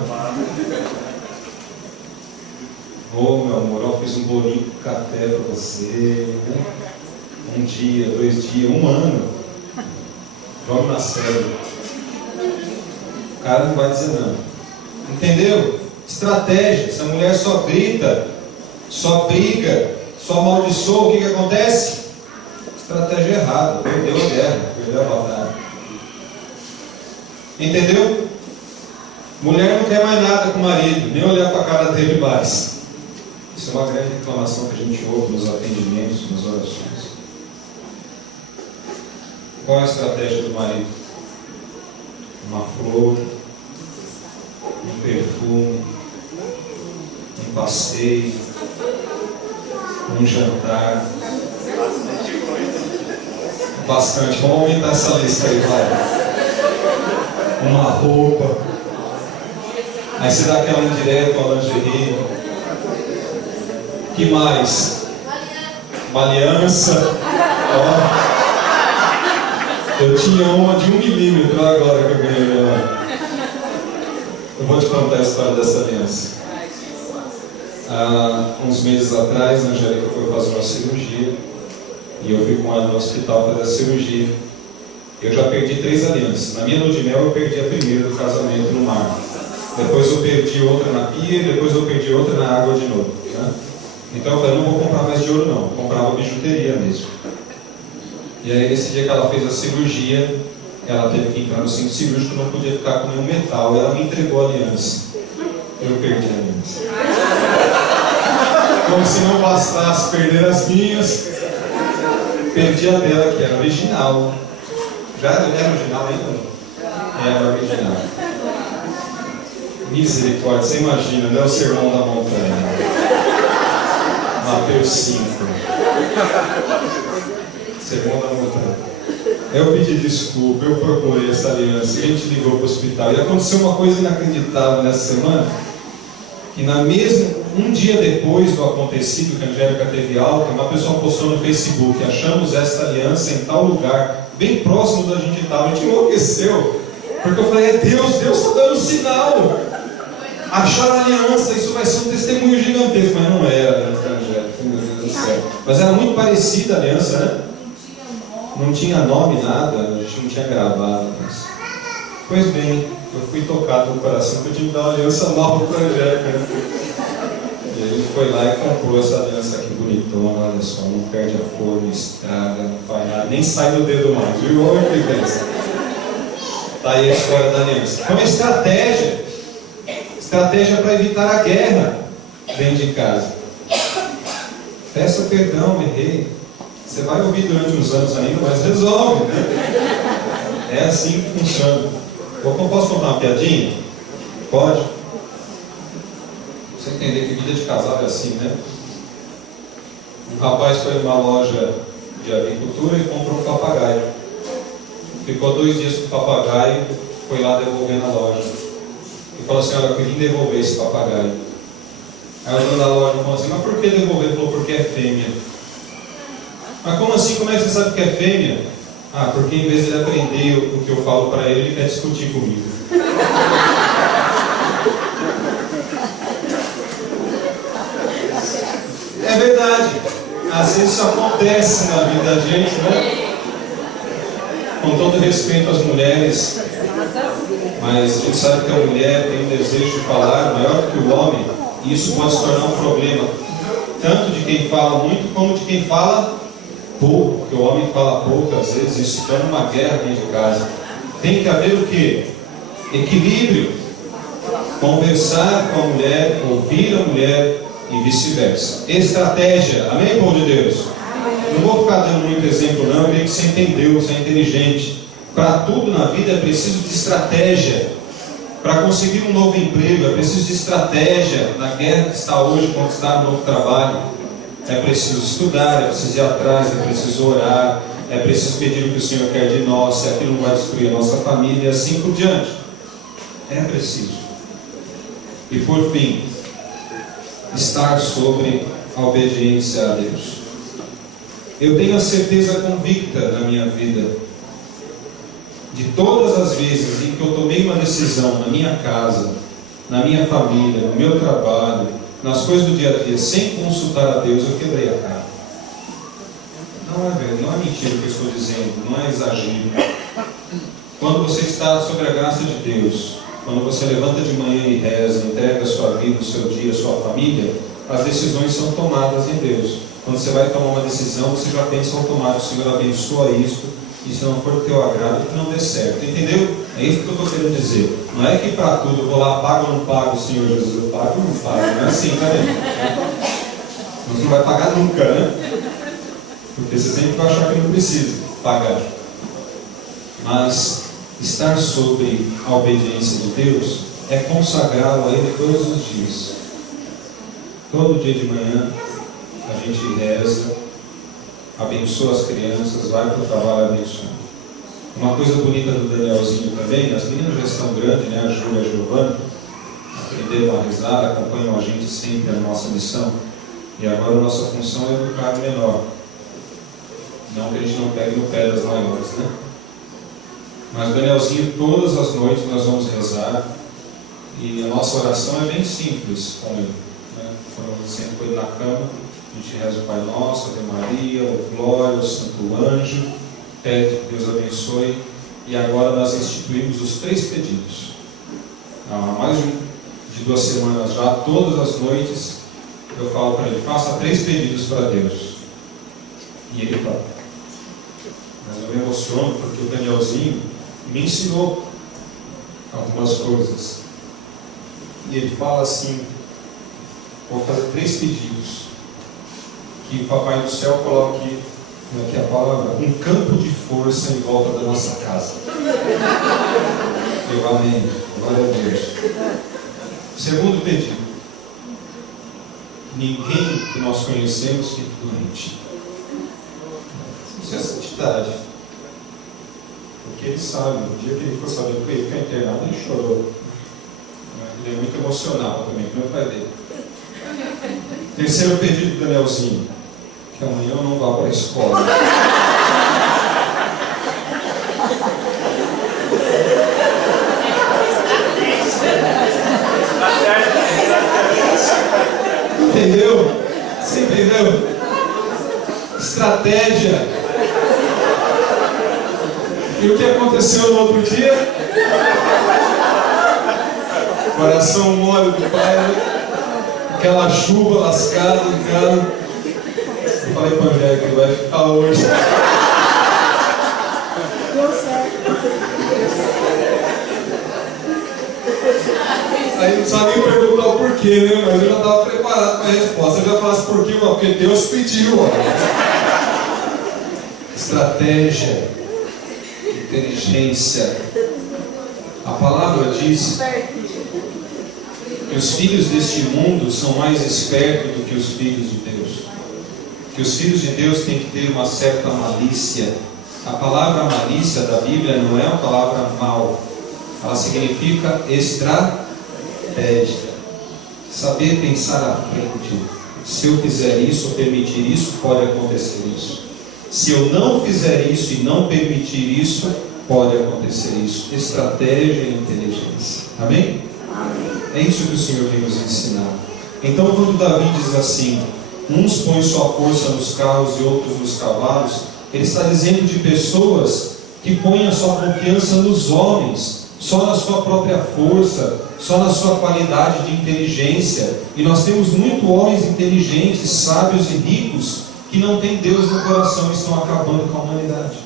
Meu amor, eu fiz um bolinho com café para você. Né? 1 dia, 2 dias, 1 ano. Vamos na célula. O cara não vai dizer não. Entendeu? Estratégia. Essa mulher só grita, só briga, só amaldiçoa. O que acontece? Estratégia errada. Perdeu a guerra, perdeu a batalha. Entendeu? Mulher não quer mais nada com o marido, nem olhar para a cara dele mais. Isso é uma grande reclamação que a gente ouve nos atendimentos, nas orações. Qual é a estratégia do marido? Uma flor, um perfume, um passeio, um jantar. Bastante. Vamos aumentar essa lista aí, vai. Uma roupa. Aí você dá aquela indireta, uma lingerie. Que mais? Uma aliança. Ó. Eu tinha uma de 1 milímetro agora que eu ganhei ela. Eu vou te contar a história dessa aliança. Há uns meses atrás, a Angélica foi fazer uma cirurgia. E eu fui com ela no hospital fazer a cirurgia. Eu já perdi 3 alianças. Na minha lua de mel eu perdi a primeira do casamento no mar. Depois eu perdi outra na pia e depois eu perdi outra na água de novo. Né? Então eu falei, não vou comprar mais de ouro não, vou comprar uma bijuteria mesmo. E aí nesse dia que ela fez a cirurgia, ela teve que entrar no centro cirúrgico, não podia ficar com nenhum metal. Ela me entregou a aliança. Eu perdi a aliança. Como se não bastasse perder as minhas, perdi a dela, que era original. Já era original ainda? Era original. Misericórdia, você imagina, não é o sermão da montanha. Mateus 5. Segunda montanha. Eu pedi desculpa, eu procurei essa aliança, a gente ligou para o hospital. E aconteceu uma coisa inacreditável nessa semana, que um dia depois do acontecido que a Angélica teve alta, uma pessoa postou no Facebook: achamos esta aliança em tal lugar, bem próximo da gente estava. A gente enlouqueceu, porque eu falei, Deus está dando sinal. Acharam a aliança, isso vai ser um testemunho gigantesco. Mas não era a aliança da Angélica, meu Deus do céu. Mas era muito parecida a aliança, né? Não tinha nome, nada, a gente não tinha gravado. Mas... Pois bem, eu fui tocado no coração que eu tinha que dar uma aliança nova para a Angélica. E ele foi lá e comprou essa aliança aqui bonitona, olha só, não perde a cor, não estraga, não faz nada, nem sai do dedo mais, viu? Olha que benção. Tá aí a história da aliança. Então, estratégia para evitar a guerra dentro de casa. Peça perdão, errei. Você vai ouvir durante uns anos ainda, mas resolve, né? É assim que funciona. Eu posso contar uma piadinha? Pode? Você entender que vida de casal é assim, né? Um rapaz foi numa loja de avicultura e comprou um papagaio. Ficou 2 dias com o papagaio, foi lá devolver na loja. E falou assim, olha, eu vim devolver esse papagaio. Aí o dono da loja falou assim, mas por que devolver? Ele falou, porque é fêmea. Mas como assim? Como é que você sabe que é fêmea? Ah, porque em vez de ele aprender o que eu falo para ele, ele quer discutir comigo. É verdade. Às vezes isso acontece na vida da gente, né? Com todo respeito às mulheres, mas a gente sabe que a mulher tem um desejo de falar maior que o homem, e isso pode se tornar um problema, tanto de quem fala muito, como de quem fala pouco, porque o homem fala pouco, às vezes isso se torna uma guerra dentro de casa. Tem que haver o quê? Equilíbrio. Conversar com a mulher, ouvir a mulher e vice-versa. Estratégia. Amém, povo de Deus? Não vou ficar dando muito exemplo não, eu creio que você entendeu, você é inteligente. Para tudo na vida é preciso de estratégia. Para conseguir um novo emprego é preciso de estratégia. Na guerra que está hoje, conquistar um novo trabalho, é preciso estudar, é preciso ir atrás, é preciso orar, é preciso pedir o que o Senhor quer de nós, se aquilo não vai destruir a nossa família e assim por diante. É preciso. E por fim, estar sobre a obediência a Deus. Eu tenho a certeza convicta na minha vida de todas as vezes em que eu tomei uma decisão na minha casa, na minha família, no meu trabalho, nas coisas do dia a dia, sem consultar a Deus, eu quebrei a cara. Não é mentira o que eu estou dizendo, não é exagero. Quando você está sob a graça de Deus, quando você levanta de manhã e reza, entrega a sua vida, o seu dia, a sua família, as decisões são tomadas em Deus. Quando você vai tomar uma decisão, você já pensa automático, o Senhor abençoa isto, e se não for do teu agrado, que não dê certo. Entendeu? É isso que eu estou querendo dizer. Não é que para tudo eu vou lá, pago ou não pago, Senhor Jesus, eu pago ou não pago. Não é assim, tá vendo? Você não vai pagar nunca, né? Porque você sempre vai achar que não precisa pagar. Mas estar sobre a obediência de Deus é consagrá-lo a Ele todos os dias. Todo dia de manhã a gente reza, abençoa as crianças, vai para o trabalho abençoando. Uma coisa bonita do Danielzinho também, as meninas já estão grandes, né? A Júlia e a Giovana, aprenderam a rezar, acompanham a gente sempre na nossa missão. E agora a nossa função é educar o menor. Não que a gente não pegue no pé das maiores, né? Mas o Danielzinho, todas as noites nós vamos rezar, e a nossa oração é bem simples com ele, né? Quando eu sento com ele na cama, a gente reza o Pai Nosso, Ave Maria, o Glória, o Santo Anjo, pede que Deus abençoe, e agora nós instituímos os 3 pedidos. Há mais de 2 semanas já, todas as noites, eu falo para ele, faça 3 pedidos para Deus. E ele fala. Mas eu me emociono porque o Danielzinho me ensinou algumas coisas. E ele fala assim, vou fazer 3 pedidos. Que o Papai do Céu coloque, aqui a palavra, um campo de força em volta da nossa casa. Eu amém. Glória a Deus. Segundo pedido. ninguém que nós conhecemos fique doente. Isso é santidade. Porque ele sabe, no dia que ele ficou sabendo que ele ia ficar internado, ele chorou. Ele é muito emocional também, como é o pai dele. Terceiro pedido do Danielzinho: que amanhã eu não vá para a escola. Entendeu? Você entendeu? Estratégia. E o que aconteceu no outro dia? Coração mole do pai, né? Aquela chuva lascada em casa. Eu falei para o Angélica que vai ficar hoje. Deu certo. Aí não precisa nem perguntar o porquê, né? Mas eu já estava preparado para a resposta. Eu já falasse por quê, porque Deus pediu. Ó. Estratégia, inteligência. A palavra diz que os filhos deste mundo são mais espertos do que os filhos de Deus. Que os filhos de Deus têm que ter uma certa malícia. A palavra malícia da Bíblia não é uma palavra mal. Ela significa estratégia. Saber pensar à frente. Se eu fizer isso ou permitir isso, pode acontecer isso. Se eu não fizer isso e não permitir isso, pode acontecer isso. Estratégia e inteligência. Amém? Amém. É isso que o Senhor vem nos ensinar. Então, quando Davi diz assim: uns põem sua força nos carros e outros nos cavalos, ele está dizendo de pessoas que põem a sua confiança nos homens, só na sua própria força, só na sua qualidade de inteligência. E nós temos muitos homens inteligentes, sábios e ricos que não têm Deus no coração e estão acabando com a humanidade.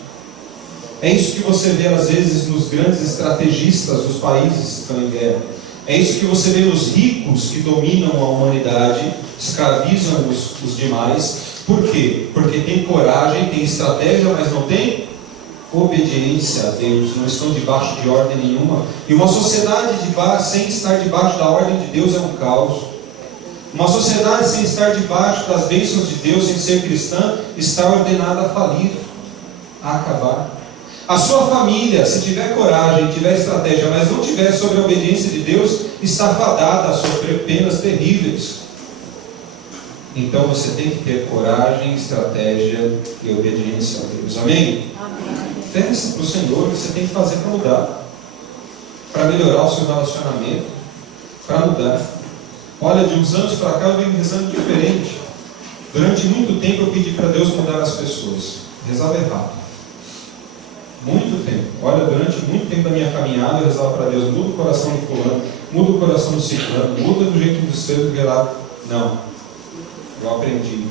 É isso que você vê às vezes nos grandes estrategistas dos países que estão em guerra. É isso que você vê nos ricos que dominam a humanidade, escravizam os demais. Por quê? Porque tem coragem, tem estratégia, mas não tem obediência a Deus, não estão debaixo de ordem nenhuma. E uma sociedade sem estar debaixo da ordem de Deus é um caos. Uma sociedade sem estar debaixo das bênçãos de Deus, sem ser cristã, está ordenada a falir, a acabar. A sua família, se tiver coragem, tiver estratégia, mas não tiver sobre a obediência de Deus, está fadada a sofrer penas terríveis. Então você tem que ter coragem, estratégia e obediência a Deus. Amém? Amém. Peça para o Senhor o que você tem que fazer para mudar, para melhorar o seu relacionamento, para mudar. Olha, de uns anos para cá eu venho rezando diferente. Durante muito tempo eu pedi para Deus mudar as pessoas. Rezava errado. Muito tempo. Olha, durante muito tempo da minha caminhada eu rezava para Deus: muda o coração do fulano, muda o coração do ciclano, muda do jeito do ser do que lá. Não. Eu aprendi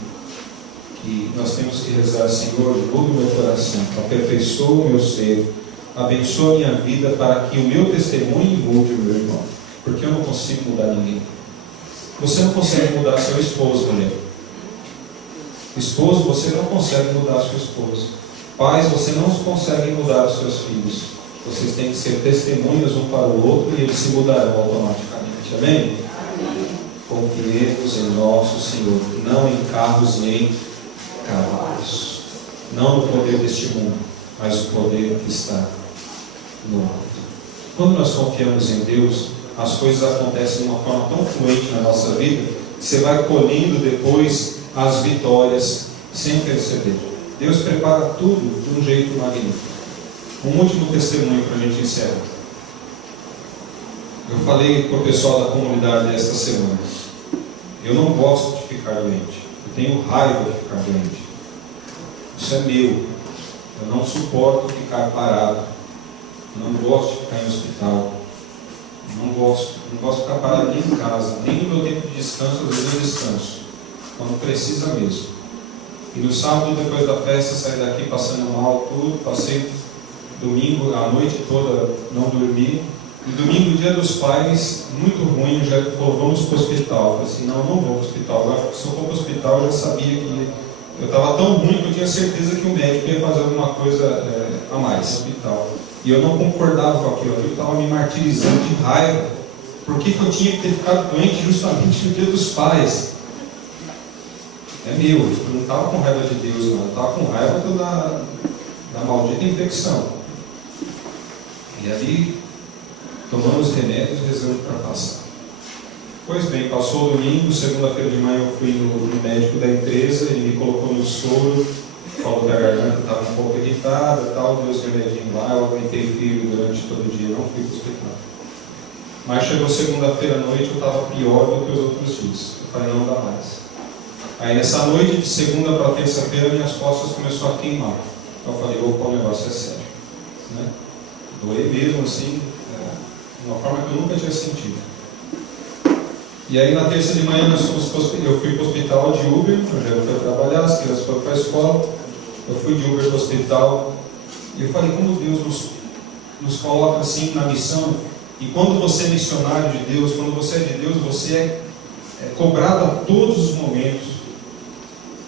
que nós temos que rezar: Senhor, muda o meu coração, aperfeiçoa o meu ser, abençoa a minha vida para que o meu testemunho mude o meu irmão. Porque eu não consigo mudar ninguém. Você não consegue mudar seu esposo, mulher. Esposo, você não consegue mudar sua esposa. Pais, você não consegue mudar os seus filhos. Vocês têm que ser testemunhas um para o outro e eles se mudarão automaticamente. Amém? Confiemos em nosso Senhor, não em carros nem cavalos, não no poder deste mundo, mas o poder que está no alto. Quando nós confiamos em Deus, as coisas acontecem de uma forma tão fluente na nossa vida, que você vai colhendo depois as vitórias sem perceber. Deus prepara tudo de um jeito magnífico. Um último testemunho para a gente encerrar. Eu falei para o pessoal da comunidade esta semana: eu não gosto de ficar doente, eu tenho raiva de ficar doente. Isso é meu. Eu não suporto ficar parado, eu não gosto de ficar em hospital, não gosto de ficar parado nem em casa, nem no meu tempo de descanso. Às vezes eu descanso, quando precisa mesmo. E no sábado, depois da festa, saí daqui passando mal tudo, passei domingo, a noite toda, não dormi. E domingo, dia dos pais, muito ruim, já falou: vamos para o hospital. Eu falei assim: não vou para o hospital. Agora, se eu for para o hospital, eu já sabia que eu estava tão ruim que eu tinha certeza que o médico ia fazer alguma coisa a mais no hospital. E eu não concordava com aquilo, eu estava me martirizando de raiva. Por que eu tinha que ter ficado doente justamente no dia dos pais? é meu. Eu não estava com raiva de Deus, não. Eu estava com raiva da maldita infecção. E ali, tomamos remédios e rezamos para passar. Pois bem, passou o domingo, segunda-feira de manhã eu fui no médico da empresa, ele me colocou no soro, falou que a garganta estava um pouco irritada, tal, deu os remedinhos lá, eu aguentei firme durante todo o dia, não fui para o hospital. Mas chegou segunda-feira à noite, eu estava pior do que os outros dias. Eu falei, não dá mais. Aí nessa noite, de segunda para terça-feira, minhas costas começaram a queimar. Eu falei, opa, o negócio é sério. Né? Doei mesmo assim, de uma forma que eu nunca tinha sentido. E aí na terça de manhã eu fui para o hospital de Uber, eu já fui trabalhar, as crianças foram para a escola, eu fui de Uber para o hospital, e eu falei, como Deus nos coloca assim na missão, e quando você é missionário de Deus, quando você é de Deus, você é cobrado a todos os momentos.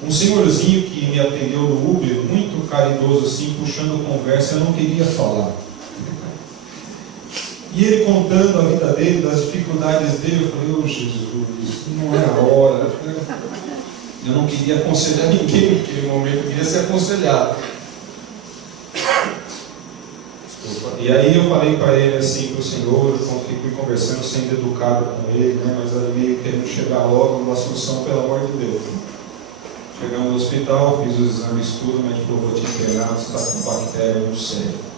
Um senhorzinho que me atendeu no Uber, muito caridoso assim, puxando conversa, eu não queria falar. E ele contando a vida dele, das dificuldades dele, eu falei, oh Jesus, não é a hora. Eu não queria aconselhar ninguém naquele momento, eu queria ser aconselhado. Desculpa. E aí eu falei para ele assim, para o Senhor, eu fui conversando, sendo educado com ele, né, mas ali meio querendo chegar logo numa solução, pelo amor de Deus. Chegamos no hospital, fiz os exames tudo, mas falou, vou te internar, você está com bactéria no cérebro.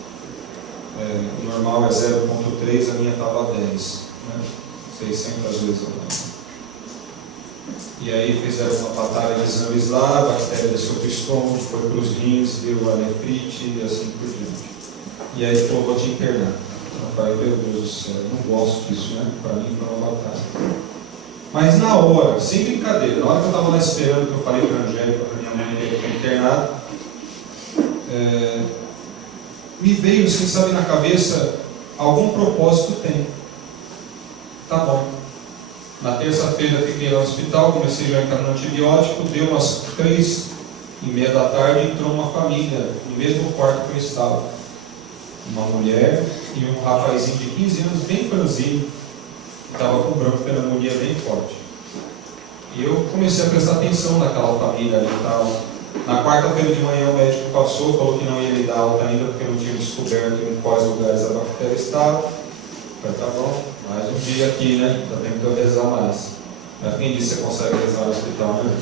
O normal é 0,3, a minha estava 10, né? 600 vezes ao ano. E aí fizeram uma batalha de exames lá, a bactéria desceu para o estômago, foi para os rins, deu a nefrite e assim por diante. E aí ele falou, vou te internar. Eu falei, meu Deus do céu, eu não gosto disso, né? Para mim foi uma batalha. Mas na hora, sem brincadeira, na hora que eu estava lá esperando, que eu falei para a Angélica, para minha mãe, que ele foi internado, me veio, assim, sabe, na cabeça, algum propósito tem. Tá bom. Na terça-feira fiquei lá no hospital, comecei já a entrar no antibiótico, deu umas 3:30 da tarde, entrou uma família no mesmo quarto que eu estava. Uma mulher e um rapazinho de 15 anos, bem franzino, que estava com pneumonia bem forte. E eu comecei a prestar atenção naquela família ali e tal. Na quarta-feira de manhã o médico passou, falou que não ia me dar alta ainda porque não tinha descoberto em quais lugares a bactéria estava. Falei, tá bom, mais um dia aqui, né? Ainda tem que eu rezar mais. Mas quem disse que você consegue rezar no hospital, né?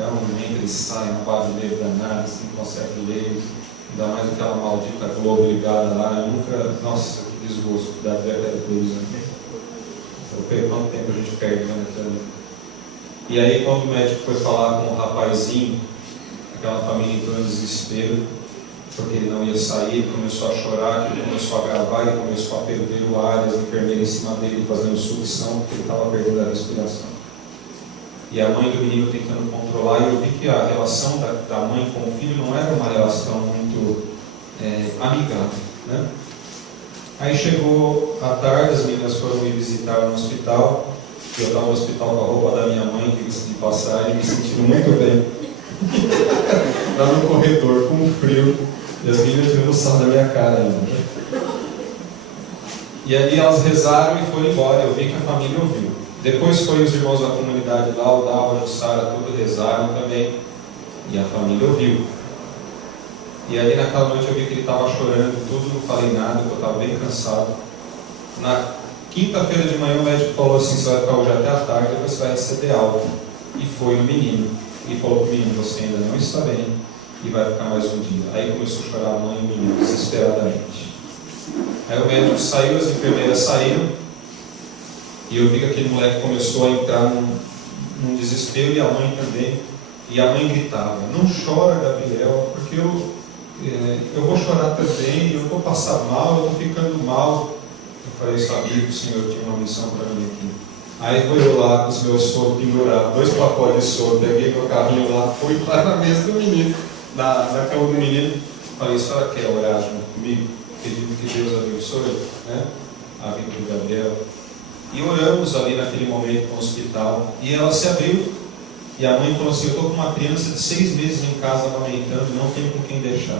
Um momento ele sai, uma barulheira danada, assim, consegue ler, ainda mais aquela maldita Globo ligada lá. Eu nunca, nossa, que desgosto, dá ver aquela coisa. Eu perco quanto tempo a gente perde naquela. E aí quando o médico foi falar com o rapazinho, aquela família entrou em desespero, porque ele não ia sair, ele começou a chorar, ele começou a gravar, ele começou a perder o ar, as enfermeiras em cima dele fazendo sucção, porque ele estava perdendo a respiração. E a mãe do menino tentando controlar, e eu vi que a relação da mãe com o filho não era uma relação muito amigável, né? Aí chegou a tarde, as meninas foram me visitar no hospital. Eu estava no hospital com a roupa da minha mãe, diga-se de passagem, me sentindo muito bem. Lá no corredor, com frio, e as meninas tirando sarro da minha cara ainda. E ali elas rezaram e foram embora. Eu vi que a família ouviu. Depois foi os irmãos da comunidade lá, o Dalva, a Jussara, tudo rezaram também. E a família ouviu. E ali naquela noite eu vi que ele estava chorando, tudo, não falei nada, porque eu estava bem cansado. Na quinta-feira de manhã o médico falou assim, você vai ficar hoje até a tarde, depois você vai receber alta. E foi no menino. E falou para o menino, você ainda não está bem e vai ficar mais um dia. Aí começou a chorar a mãe e o menino, desesperadamente. Aí o médico saiu, as enfermeiras saíram, e eu vi que aquele moleque começou a entrar num desespero, e a mãe também. E a mãe gritava, não chora, Gabriel, porque eu vou chorar também, eu vou passar mal, eu estou ficando mal. Eu falei, sabia que o Senhor tinha uma missão para mim aqui. Aí foi eu lá com os meus soros pendurados, 2 pacotes de soro, peguei meu carrinho lá, fui lá na mesa do menino, na cama do menino. Falei, a senhora quer orar junto comigo? Pedindo que Deus abençoe, né? A vida do Gabriel. E oramos ali naquele momento no hospital, e ela se abriu. E a mãe falou assim, eu estou com uma criança de 6 meses em casa amamentando, não tenho com quem deixar.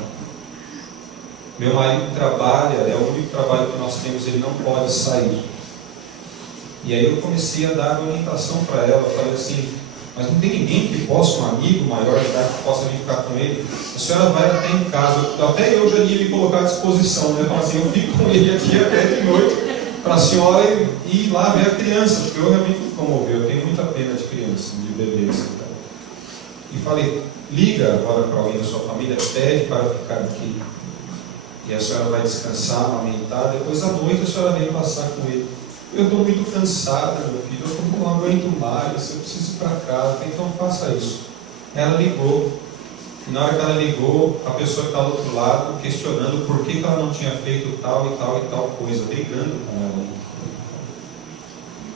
Meu marido trabalha, é o único trabalho que nós temos, ele não pode sair. E aí eu comecei a dar orientação para ela, falei assim, mas não tem ninguém que possa, um amigo maior de idade, que possa vir ficar com ele. A senhora vai até em casa, até eu já ia me colocar à disposição, né? Falar assim, eu fico com ele aqui até de noite, para a senhora ir lá ver a criança, porque eu realmente me comovi, eu tenho muita pena de criança, de bebês. Então. E falei, liga agora para alguém da sua família, pede para ficar aqui. E a senhora vai descansar, amamentar, depois à noite a senhora vem passar com ele. Eu estou muito cansada, meu filho, eu não aguento mais, eu preciso ir para casa, então faça isso. Ela ligou, e na hora que ela ligou, a pessoa que está do outro lado, questionando por que ela não tinha feito tal e tal e tal coisa, brigando com ela.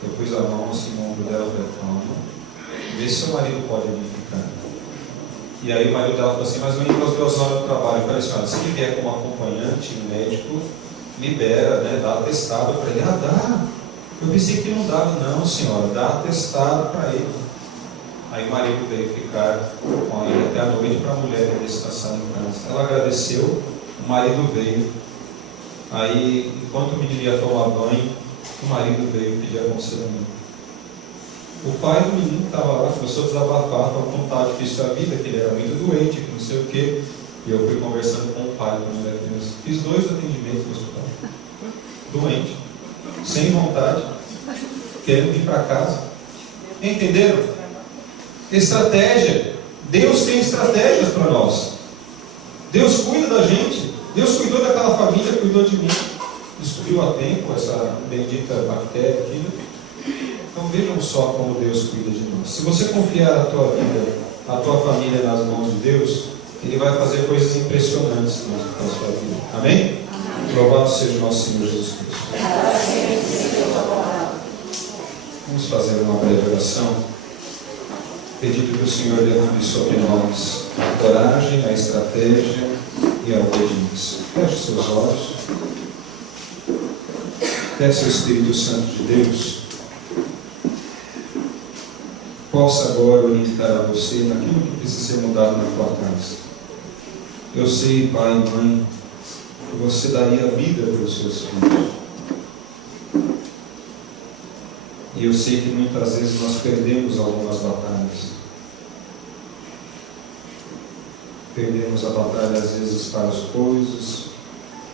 Eu pus a mão assim no ombro dela e falei, calma, vê se seu marido pode vir ficar. E aí o marido dela falou assim, mas eu entro às 2 horas do trabalho. Eu falei assim, olha, se ele vier como acompanhante, médico, libera, né, dá atestado para ele. Ah, dá. Eu pensei que não dava. Não, senhora, dá atestado para ele. Aí o marido veio ficar com ele até a noite para a mulher descansar em casa. Ela agradeceu, o marido veio. Aí, enquanto o menino ia tomar banho, o marido veio pedir aconselhamento. O pai do menino estava lá, começou a desabafar, falou como estava difícil a vida, que ele era muito doente, que não sei o quê. E eu fui conversando com o pai quando era criança. Fiz 2 atendimentos no hospital. Doente, sem vontade, querendo ir para casa. Entenderam? Estratégia. Deus tem estratégias para nós. Deus cuida da gente. Deus cuidou daquela família, cuidou de mim. Descobriu a tempo essa bendita bactéria aqui, né? Então vejam só como Deus cuida de nós. Se você confiar a tua vida, a tua família nas mãos de Deus, Ele vai fazer coisas impressionantes na sua vida. Amém? Louvado seja o nosso Senhor Jesus Cristo. Vamos fazer uma breve oração, pedindo que o Senhor derrame sobre nós a coragem, a estratégia e a obediência. Feche seus olhos. Peça ao Espírito Santo de Deus possa agora orientar a você naquilo que precisa ser mudado na tua casa. Eu sei, pai e mãe, que você daria vida pelos seus filhos. E eu sei que muitas vezes nós perdemos algumas batalhas. Perdemos a batalha às vezes para as coisas,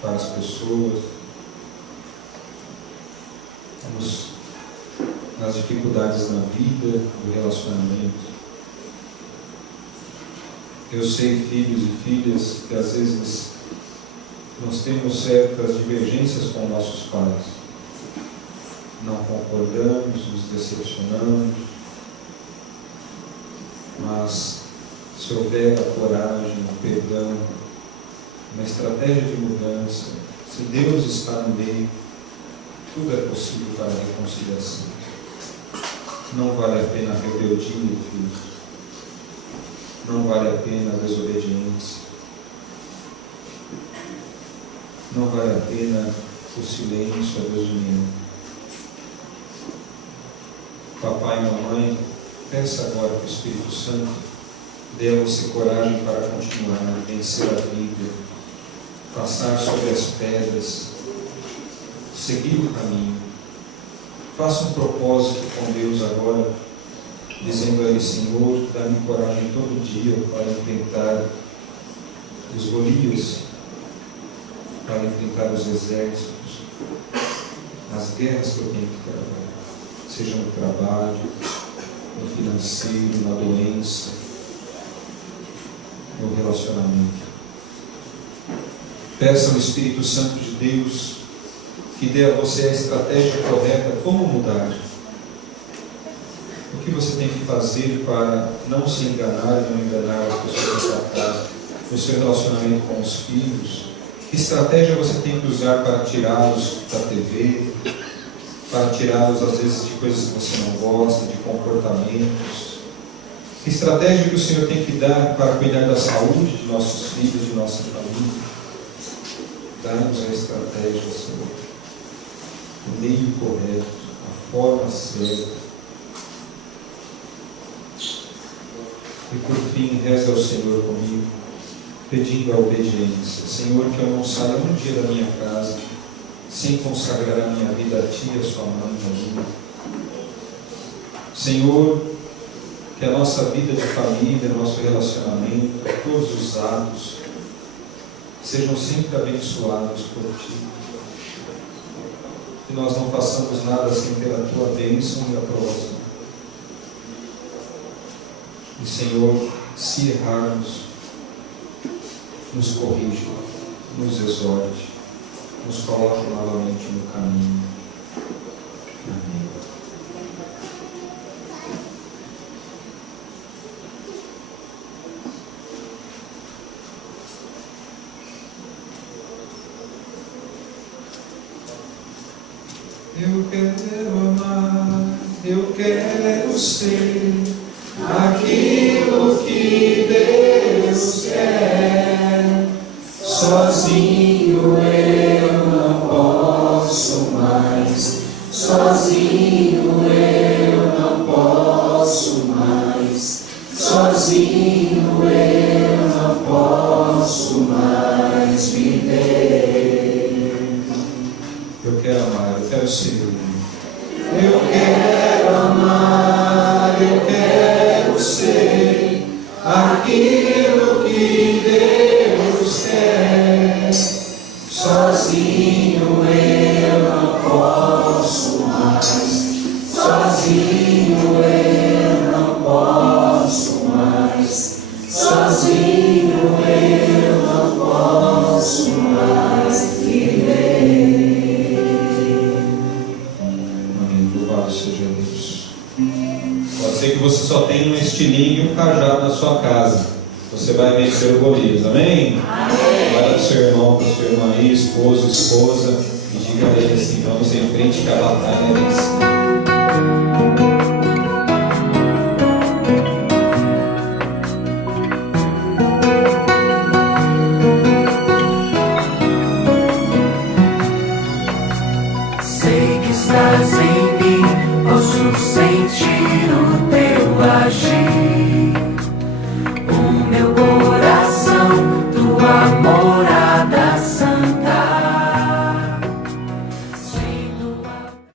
para as pessoas. Vamos nas dificuldades na vida, no relacionamento. Eu sei, filhos e filhas, que às vezes nós temos certas divergências com nossos pais. Não concordamos, nos decepcionamos, mas se houver a coragem, o perdão, uma estratégia de mudança, se Deus está no meio, tudo é possível para a reconciliação. Não vale a pena a rebeldia, filhos. Não vale a pena a desobediência. Não vale a pena o silêncio, a desunião. Papai e mamãe, peça agora que o Espírito Santo dê a você coragem para continuar, vencer a vida, passar sobre as pedras, seguir o caminho. Faça um propósito com Deus agora, dizendo a Ele, Senhor, dá-me coragem todo dia para enfrentar os Golias, para enfrentar os exércitos, as guerras que eu tenho que travar, seja no trabalho, no financeiro, na doença, no relacionamento. Peça ao Espírito Santo de Deus que dê a você a estratégia correta, como mudar. O que você tem que fazer para não se enganar e não enganar as pessoas da sua casa, no seu relacionamento com os filhos. Que estratégia você tem que usar para tirá-los da TV, para tirá-los às vezes de coisas que você não gosta, de comportamentos. Que estratégia que o Senhor tem que dar para cuidar da saúde de nossos filhos, de nossa família. Dá-nos a estratégia, Senhor. O meio correto, a forma certa. E por fim, reza ao Senhor comigo, pedindo a obediência. Senhor, que eu não saia um dia da minha casa sem consagrar a minha vida a Ti e a Sua mãe, a mim. Senhor, que a nossa vida de família, nosso relacionamento, todos os atos, sejam sempre abençoados por Ti. Que nós não façamos nada sem ter a Tua bênção e aprovação. E, Senhor, se errarmos, nos corrija, nos exorte, nos coloque novamente no caminho. Amém. Eu quero amar, eu quero ser aquilo que Deus quer. Sozinho eu não posso mais, sozinho eu não posso mais, sozinho eu não posso mais viver. Eu quero amar, eu quero ser. Eu quero amar, eu quero ser aquilo que Deus quer. Sozinho eu não posso mais, sozinho eu não posso mais, sozinho eu não posso mais viver. Amém. Louvado seja Deus. Pode ser que você só tenha um estilingue e um cajado na sua casa. Você vai vencer o Golias. Amém? Amém. Olha para o seu irmão, para a sua irmã aí, esposo, esposa, e diga a ele assim: vamos em frente que a batalha é vencida.